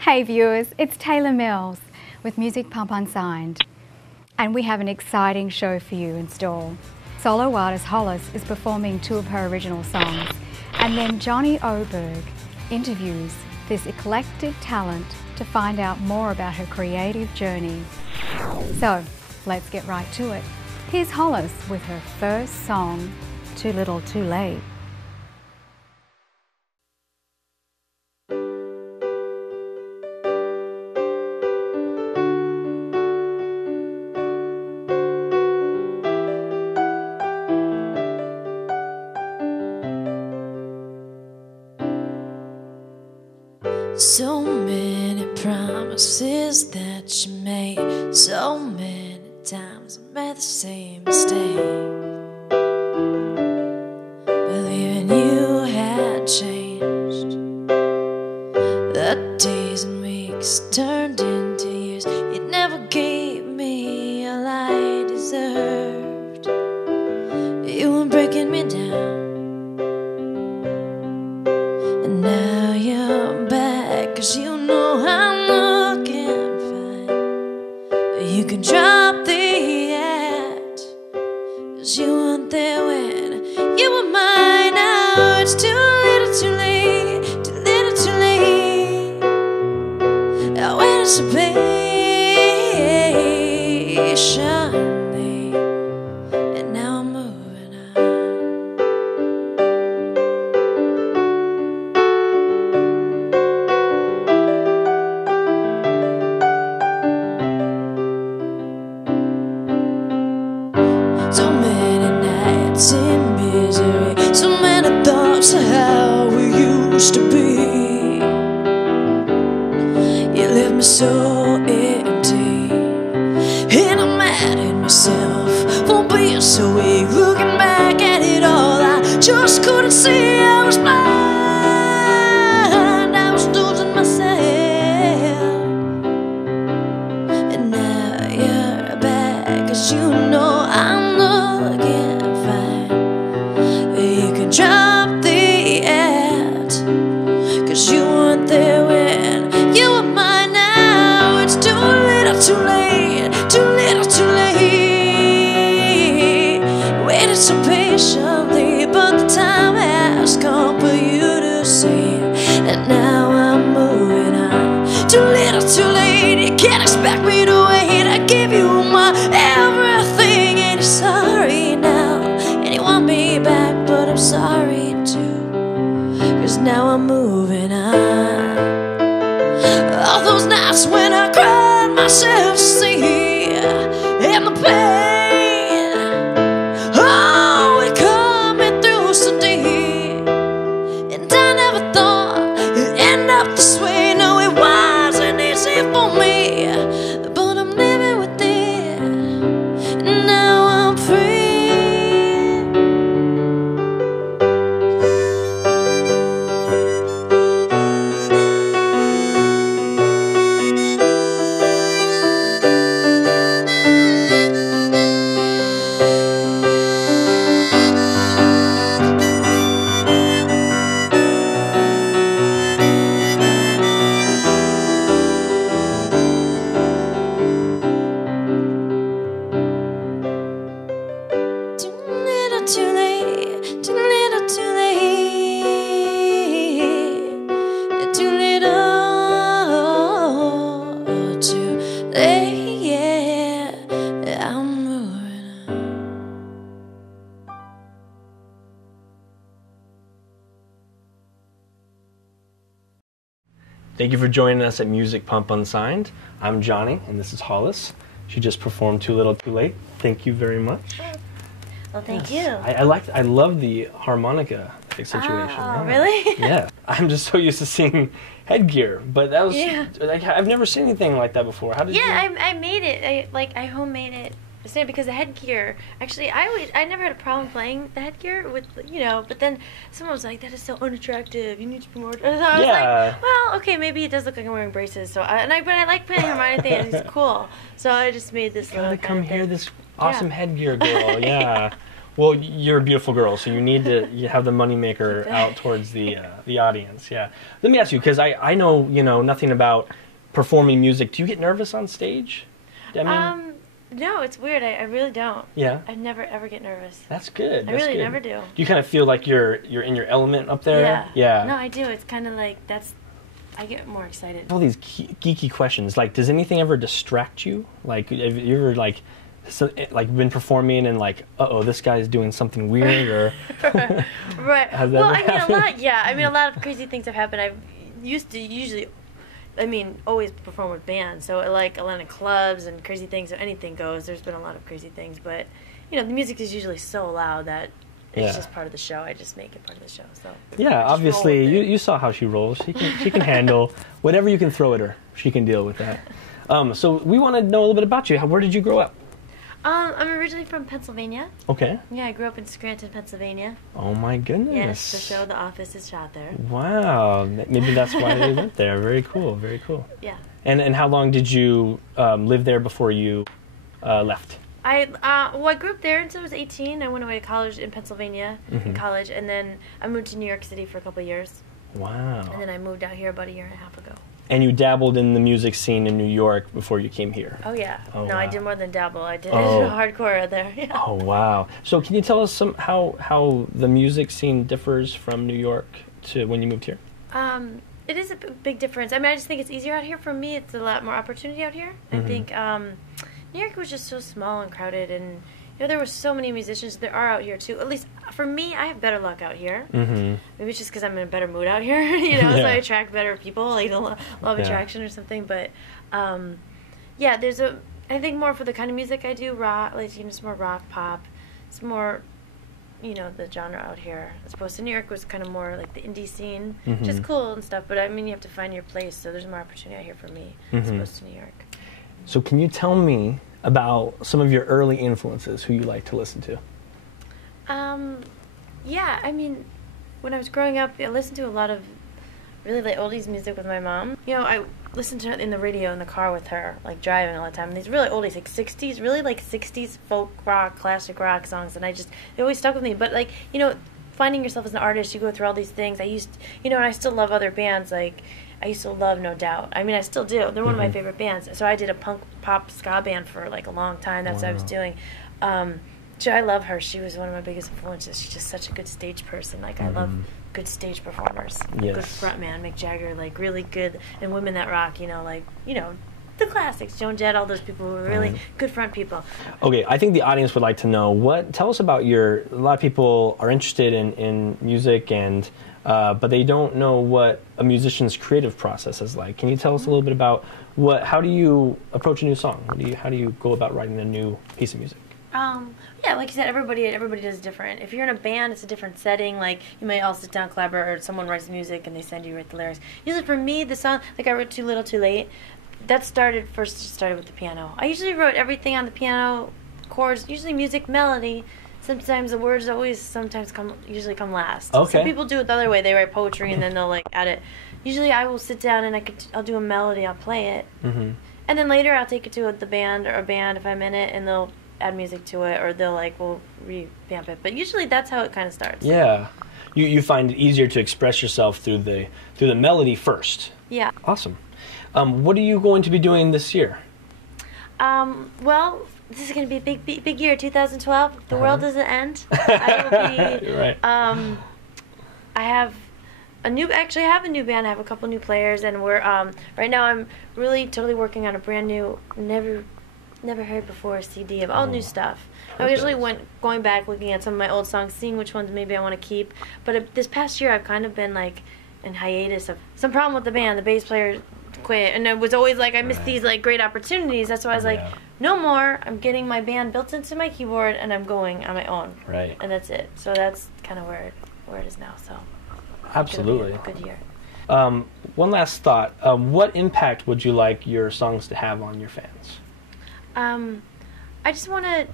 Hey viewers, it's Taylor Mills with Music Pump Unsigned, and we have an exciting show for you in store. Solo artist Hollis is performing two of her original songs, and then Johnny Oberg interviews this eclectic talent to find out more about her creative journey. So let's get right to it. Here's Hollis with her first song, Too Little Too Late. So many promises that you made, so many times I made the same mistake, believing you had changed. The days and weeks turned into years. You never gave me all I deserved. You were breaking me down, and now you're back, 'cause you know I'm looking fine. You can drop the act, 'cause you weren't there when you were mine. Now it's too little too late, too little too late. I waited so patiently, and now I'm moving on. So many nights in misery, so many thoughts of how we used to be. You left me so empty, and I'm mad at myself for being so weak. Looking back at it all, I just couldn't see. I was blind, I was losing myself, and now you're back, 'cause you know I'm looking fine. You can drop the act, 'cause you weren't there when you were mine. Now it's too little too late, too little too late. Waited so patiently, but the time has come for you to see it, and now I'm moving on. Too little too late, you can't expect me to wait. I give you my everything, and you're sorry now, and you want me back, but I'm sorry too, 'cause now I'm moving on. All those nights when I cried myself to sleep, and the pain, oh, it cut me through so deep, and I never thought it'd end up this way. No, it wasn't easy for me, but I'm living with it, and now I'm free. Too little too late, too little too late, too little too late, yeah, I'm moving on. Thank you for joining us at Music Pump Unsigned. I'm Johnny, and this is Hollis. She just performed Too Little Too Late. Thank you very much. Well, thank Yes. you. I love the harmonica situation. Oh, Yeah. really? Yeah. I'm just so used to seeing headgear, but that was like I've never seen anything like that before. How did you? I made it. I homemade it. Because the headgear, actually, I never had a problem playing the headgear with, but then someone was like, that is so unattractive, you need to be more, and so I was like, well, okay, maybe it does look like I'm wearing braces, but I like playing harmonica thing, and it's cool, so I just made this You gotta come kind of hear thing. this awesome headgear girl, yeah. Well, you're a beautiful girl, so you need to you have the moneymaker out towards the audience. Yeah. Let me ask you, because I know nothing about performing music. Do you get nervous on stage? I mean, no, it's weird. I really don't. Yeah. I never ever get nervous. That's good. I really never do. Do you kind of feel like you're in your element up there? Yeah. Yeah. No, I do. It's kind of like I get more excited. All these geeky questions. Like, does anything ever distract you? Like, have you ever been performing and like, uh-oh, this guy's doing something weird, or right? Has that Well, ever I mean, happened? a lot. Yeah, I mean, a lot of crazy things have happened. I used to usually, always perform with bands. So like a lot of clubs and crazy things. So anything goes. There's been a lot of crazy things, but the music is usually so loud that it's just part of the show. I just make it part of the show. So yeah, obviously you saw how she rolls. She can handle whatever you can throw at her. She can deal with that. So we want to know a little bit about you. Where did you grow up? I'm originally from Pennsylvania. Okay. Yeah, I grew up in Scranton, Pennsylvania. Oh my goodness. Yes, the show The Office is shot there. Wow. Maybe that's why they went there. Very cool. Very cool. Yeah. And how long did you live there before you left? I grew up there until I was 18. I went away to college in Pennsylvania, in college, and then I moved to New York City for a couple of years. Wow. And then I moved out here about a year and a half ago. And you dabbled in the music scene in New York before you came here? Oh, yeah. Oh, no, wow. I did more than dabble. I did it hardcore out there. Yeah. Oh, wow. So can you tell us how the music scene differs from New York to when you moved here? It is a big difference. I just think it's easier out here. For me, it's a lot more opportunity out here. I think New York was just so small and crowded, and there were so many musicians. There are out here too. At least for me, I have better luck out here. Maybe it's just because I'm in a better mood out here, so I attract better people, like the law of attraction or something. But there's I think more for the kind of music I do, rock, it's more rock, pop. It's more, the genre out here, as opposed to New York was kind of more like the indie scene, which is cool and stuff. But you have to find your place, so there's more opportunity out here for me as opposed to New York. So can you tell me about some of your early influences, who you like to listen to? When I was growing up, I listened to a lot of really like oldies music with my mom. I listened to it in the radio in the car with her, like driving all the time. And these really oldies, like 60s, really like 60s folk rock, classic rock songs, and they always stuck with me. But finding yourself as an artist, you go through all these things. And I still love other bands, like I used to love No Doubt. I still do. They're one of my favorite bands. So I did a punk pop ska band for like a long time. That's what I was doing. I love her. She was one of my biggest influences. She's just such a good stage person. Like I love good stage performers. Yes. Good frontman, Mick Jagger, like really good, and women that rock. The classics, Joan Jett, all those people who were really good front people. Okay, I think the audience would like to know tell us about a lot of people are interested in music and but they don't know what a musician's creative process is like. Can you tell us a little bit about how do you approach a new song? How do you go about writing a new piece of music? Like you said, everybody does different. If you're in a band, it's a different setting. Like you may all sit down, collaborate, or someone writes music and they send you write the lyrics. Usually for me, the song, like I wrote Too Little Too Late, that started with the piano. I usually wrote everything on the piano, chords, usually music, melody. Sometimes the words usually come last. Okay. Some people do it the other way. They write poetry and then they'll like add it. Usually I will sit down and I'll do a melody, I'll play it. And then later I'll take it to the band or a band if I'm in it, and they'll add music to it, or we'll revamp it. But usually that's how it kind of starts. Yeah. You find it easier to express yourself through the melody first. Yeah. Awesome. What are you going to be doing this year? Well, this is going to be a big year, 2012. The world doesn't end. I will be. Right. I have a new band. I have a couple new players, and we're right now. I'm really totally working on a brand new, never heard before CD of all new stuff. I usually going back, looking at some of my old songs, seeing which ones maybe I want to keep. But this past year, I've kind of been like in hiatus of some problem with the band. The bass player quit, and it was always like I missed these like great opportunities. That's why I was like, no more. I'm getting my band built into my keyboard, and I'm going on my own. Right. And that's it. So that's kind of where it is now. So absolutely, a good year. One last thought. What impact would you like your songs to have on your fans? I just want to,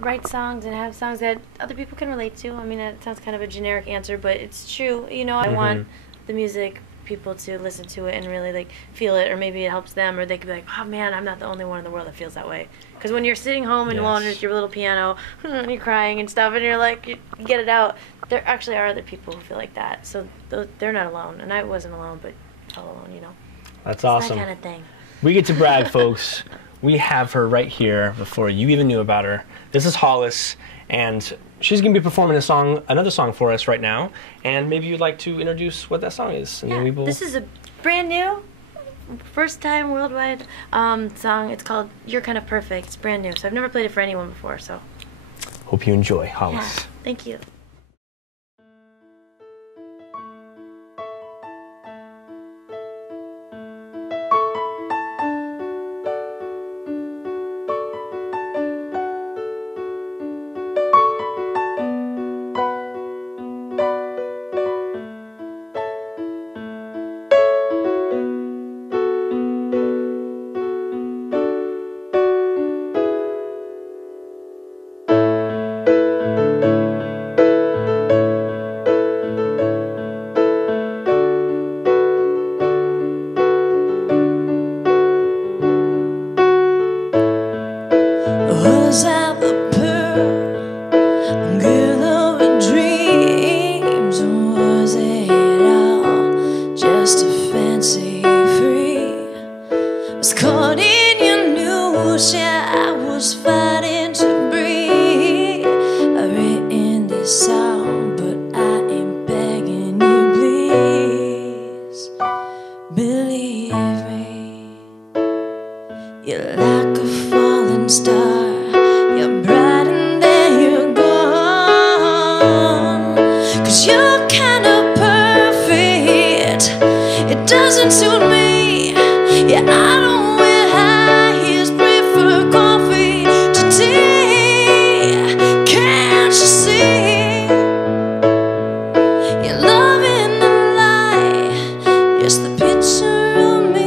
write songs and have songs that other people can relate to. That sounds kind of a generic answer, but it's true. I want the music people to listen to it and really like feel it, or maybe it helps them, or they could be like, oh man, I'm not the only one in the world that feels that way. Because when you're sitting home and alone with your little piano, and you're crying and stuff, and you're like, you get it out, there actually are other people who feel like that. So they're not alone, and I wasn't alone, but all alone, you know. That's awesome. That kind of thing. We get to brag, folks. We have her right here before you even knew about her. This is Hollis, and she's going to be performing another song for us right now. And maybe you'd like to introduce what that song is. And then we will... This is a brand new, first time worldwide song. It's called You're Kind of Perfect. It's brand new, so I've never played it for anyone before. So hope you enjoy, Hollis. Yeah, thank you. Was I the pearl, girl of her dreams, or was it all just a fancy free? Was caught in your noose, yeah, I was fighting to breathe. I've written this song, but I ain't begging you, please believe me. You're like a falling star. You're bright and then you're gone. 'Cause you're kind of perfect. It doesn't suit me. Yeah, I don't wear high heels, prefer coffee to tea. Can't you see? Your love in the light, just the picture of me.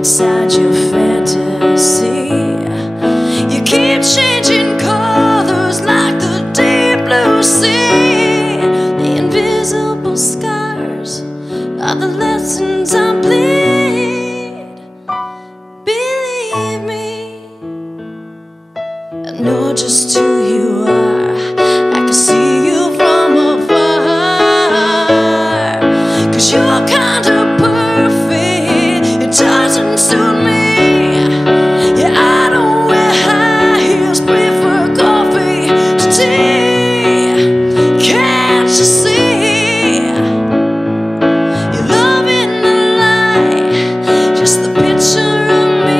Inside your fantasy, you keep changing colors like the deep blue sea. The invisible scars are the lessons I bleed. Believe me, I know just who you are. I can see you from afar. 'Cause you're kind of perfect. It doesn't suit me. Yeah, I don't wear high heels, prefer coffee to tea. Can't you see? Your love in the light, just the picture of me.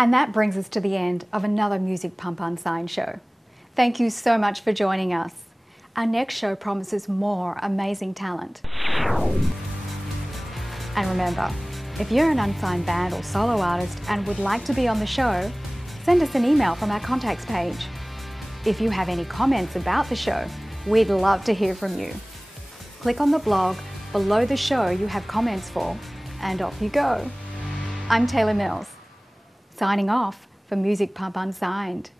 And that brings us to the end of another Music Pump Unsigned show. Thank you so much for joining us. Our next show promises more amazing talent. And remember, if you're an unsigned band or solo artist and would like to be on the show, send us an email from our contacts page. If you have any comments about the show, we'd love to hear from you. Click on the blog below the show you have comments for, and off you go. I'm Taylor Mills, signing off for Music Pump Unsigned.